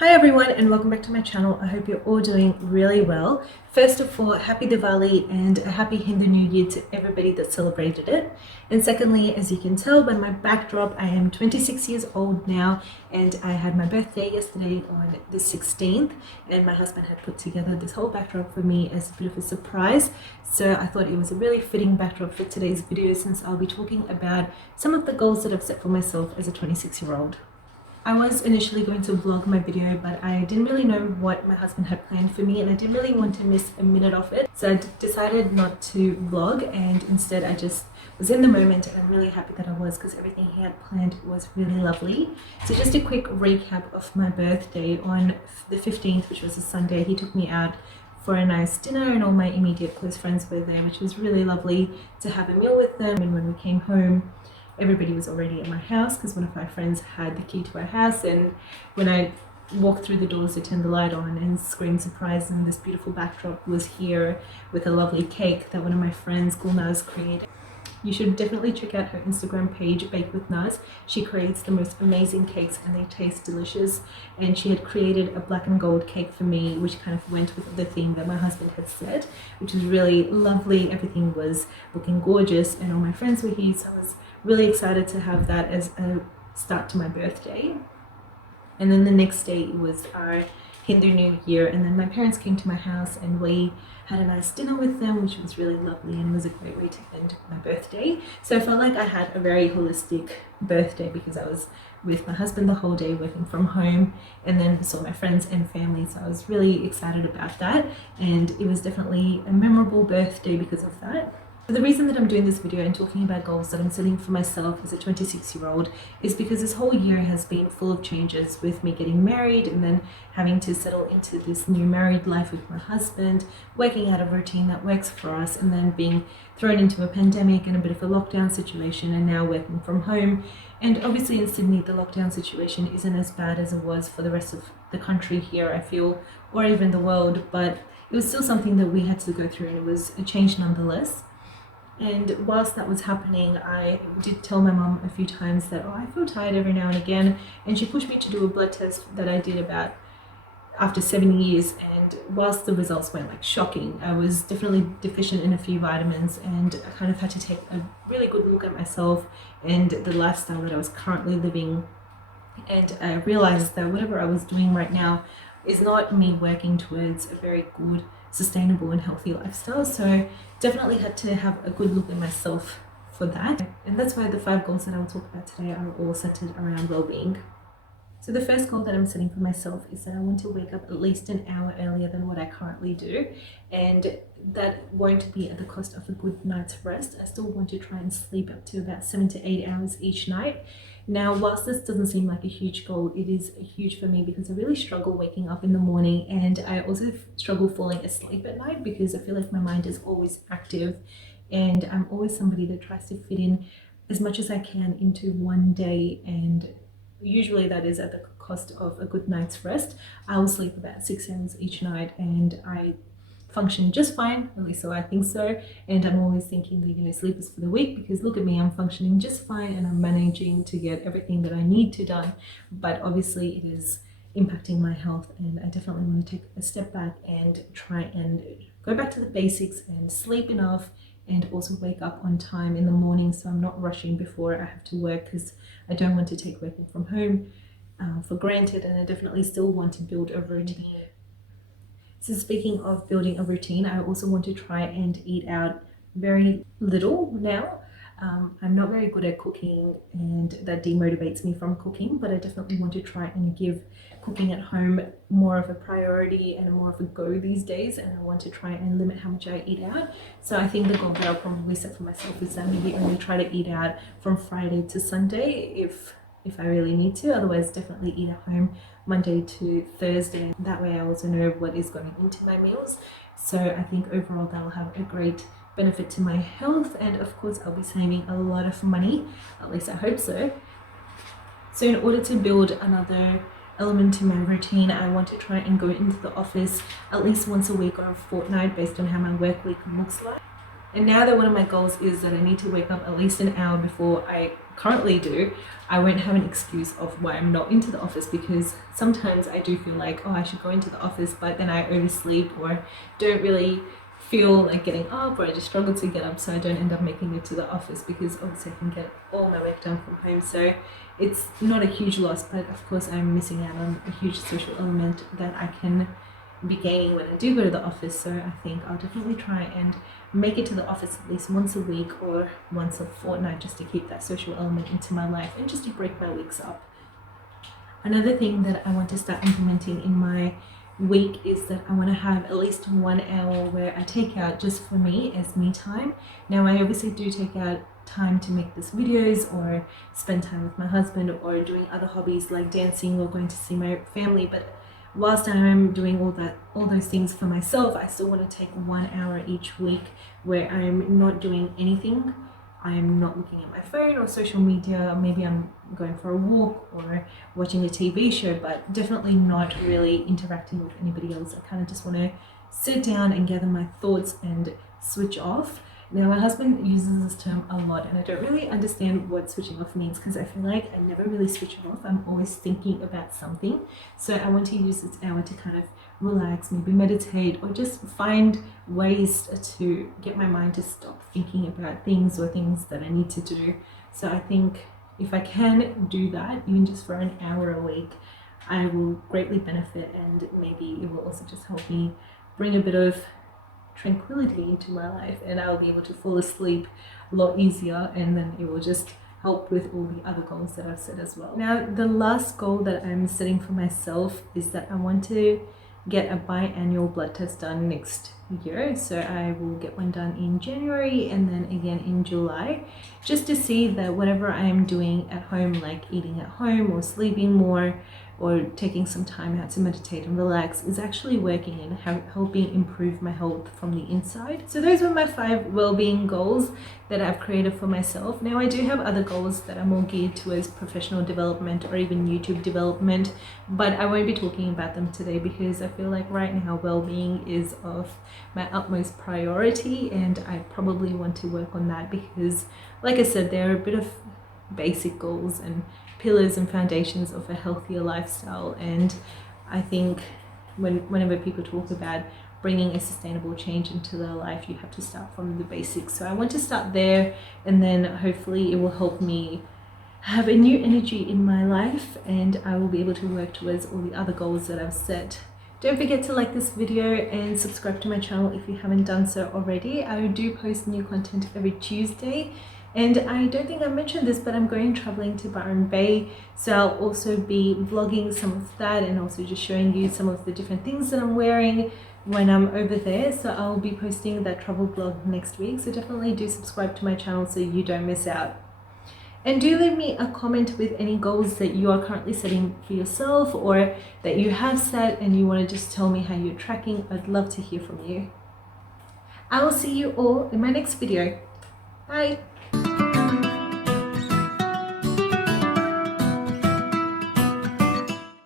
Hi everyone and welcome back to my channel. I hope you're all doing really well. First of all, happy Diwali and a happy Hindu New Year to everybody that celebrated it. And secondly, as you can tell by my backdrop, I am 26 years old now and I had my birthday yesterday on the 16th, and my husband had put together this whole backdrop for me as a bit of a surprise. So I thought it was a really fitting backdrop for today's video, since I'll be talking about some of the goals that I've set for myself as a 26-year-old. I was initially going to vlog my video, but I didn't really know what my husband had planned for me and I didn't really want to miss a minute of it. So I decided not to vlog, and instead I just was in the moment, and I'm really happy that I was, because everything he had planned was really lovely. So just a quick recap of my birthday. On the 15th, which was a Sunday, he took me out for a nice dinner and all my immediate close friends were there, which was really lovely to have a meal with them. And when we came home, everybody was already at my house because one of my friends had the key to our house, and when I walked through the doors to turn the light on and scream surprise, and this beautiful backdrop was here with a lovely cake that one of my friends, Gulnaz, created. You should definitely check out her Instagram page, Bake with Naz. She creates the most amazing cakes and they taste delicious, and she had created a black and gold cake for me which kind of went with the theme that my husband had said, which was really lovely. Everything was looking gorgeous and all my friends were here, so I was really excited to have that as a start to my birthday. And then the next day it was our Hindu New Year, and then my parents came to my house and we had a nice dinner with them, which was really lovely, and it was a great way to end my birthday. So I felt like I had a very holistic birthday because I was with my husband the whole day working from home, and then saw my friends and family, so I was really excited about that, and it was definitely a memorable birthday because of that. The reason that I'm doing this video and talking about goals that I'm setting for myself as a 26-year-old is because this whole year has been full of changes, with me getting married and then having to settle into this new married life with my husband, working out a routine that works for us, and then being thrown into a pandemic and a bit of a lockdown situation, and now working from home. And obviously in Sydney, the lockdown situation isn't as bad as it was for the rest of the country here, I feel, or even the world, but it was still something that we had to go through, and it was a change nonetheless. And whilst that was happening, I did tell my mum a few times that, I feel tired every now and again. And she pushed me to do a blood test that I did about after 7 years. And whilst the results weren't like shocking, I was definitely deficient in a few vitamins, and I kind of had to take a really good look at myself and the lifestyle that I was currently living. And I realized that whatever I was doing right now is not me working towards a very good, sustainable and healthy lifestyle. So definitely had to have a good look at myself for that. And that's why the 5 goals that I'll talk about today are all centered around well-being. So the first goal that I'm setting for myself is that I want to wake up at least an hour earlier than what I currently do, and that won't be at the cost of a good night's rest. I still want to try and sleep up to about 7 to 8 hours each night. Now, whilst this doesn't seem like a huge goal, it is huge for me because I really struggle waking up in the morning, and I also struggle falling asleep at night because I feel like my mind is always active, and I'm always somebody that tries to fit in as much as I can into one day, and usually that is at the cost of a good night's rest. I will sleep about 6 hours each night and I function just fine, at least so I think so. And I'm always thinking that, sleep is for the weak, because look at me, I'm functioning just fine and I'm managing to get everything that I need to done. But obviously it is impacting my health, and I definitely want to take a step back and try and go back to the basics and sleep enough, and also wake up on time in the morning so I'm not rushing before I have to work, because I don't want to take working from home for granted, and I definitely still want to build a routine. So speaking of building a routine, I also want to try and eat out very little now. I'm not very good at cooking, and that demotivates me from cooking, but I definitely want to try and give cooking at home more of a priority and more of a go these days, and I want to try and limit how much I eat out. So I think the goal that I'll probably set for myself is that maybe only try to eat out from Friday to Sunday if I really need to. Otherwise, definitely eat at home Monday to Thursday. That way I also know what is going into my meals. So I think overall that'll have a great benefit to my health, and of course I'll be saving a lot of money, at least I hope so. So in order to build another element to my routine, I want to try and go into the office at least once a week or a fortnight, based on how my work week looks like. And now that one of my goals is that I need to wake up at least an hour before I currently do, I won't have an excuse of why I'm not into the office, because sometimes I do feel like, oh, I should go into the office, but then I oversleep or don't really feel like getting up, or I just struggle to get up, so I don't end up making it to the office, because obviously I can get all my work done from home. So it's not a huge loss, but of course I'm missing out on a huge social element that I can be gaining when I do go to the office. So I think I'll definitely try and make it to the office at least once a week or once a fortnight, just to keep that social element into my life and just to break my weeks up. Another thing that I want to start implementing in my week is that I want to have at least 1 hour where I take out just for me as me time. Now I obviously do take out time to make these videos or spend time with my husband or doing other hobbies like dancing or going to see my family, but whilst I'm doing all those things for myself, I still want to take 1 hour each week where I'm not doing anything. I'm not looking at my phone or social media. Maybe I'm going for a walk or watching a TV show, but definitely not really interacting with anybody else. I kind of just want to sit down and gather my thoughts and switch off. Now, my husband uses this term a lot, and I don't really understand what switching off means, because I feel like I never really switch it off. I'm always thinking about something. So I want to use this hour to kind of relax, maybe meditate, or just find ways to get my mind to stop thinking about things or things that I need to do. So I think if I can do that, even just for an hour a week, I will greatly benefit, and maybe it will also just help me bring a bit of tranquility into my life, and I'll be able to fall asleep a lot easier, and then it will just help with all the other goals that I've set as well. Now, the last goal that I'm setting for myself is that I want to get a biannual blood test done next year. So I will get one done in January and then again in July, just to see that whatever I am doing at home, like eating at home or sleeping more or taking some time out to meditate and relax, is actually working and helping improve my health from the inside. So those were my 5 well-being goals that I've created for myself. Now I do have other goals that are more geared towards professional development or even YouTube development, but I won't be talking about them today because I feel like right now well-being is of my utmost priority, and I probably want to work on that because, like I said, they're a bit of basic goals and pillars and foundations of a healthier lifestyle. And I think whenever people talk about bringing a sustainable change into their life, you have to start from the basics. So I want to start there, and then hopefully it will help me have a new energy in my life, and I will be able to work towards all the other goals that I've set. Don't forget to like this video and subscribe to my channel if you haven't done so already. I do post new content every Tuesday. And I don't think I mentioned this, but I'm going traveling to Byron Bay, so I'll also be vlogging some of that and also just showing you some of the different things that I'm wearing when I'm over there. So I'll be posting that travel vlog next week, so definitely do subscribe to my channel so you don't miss out. And do leave me a comment with any goals that you are currently setting for yourself or that you have set and you want to just tell me how you're tracking. I'd love to hear from you. I will see you all in my next video. Bye!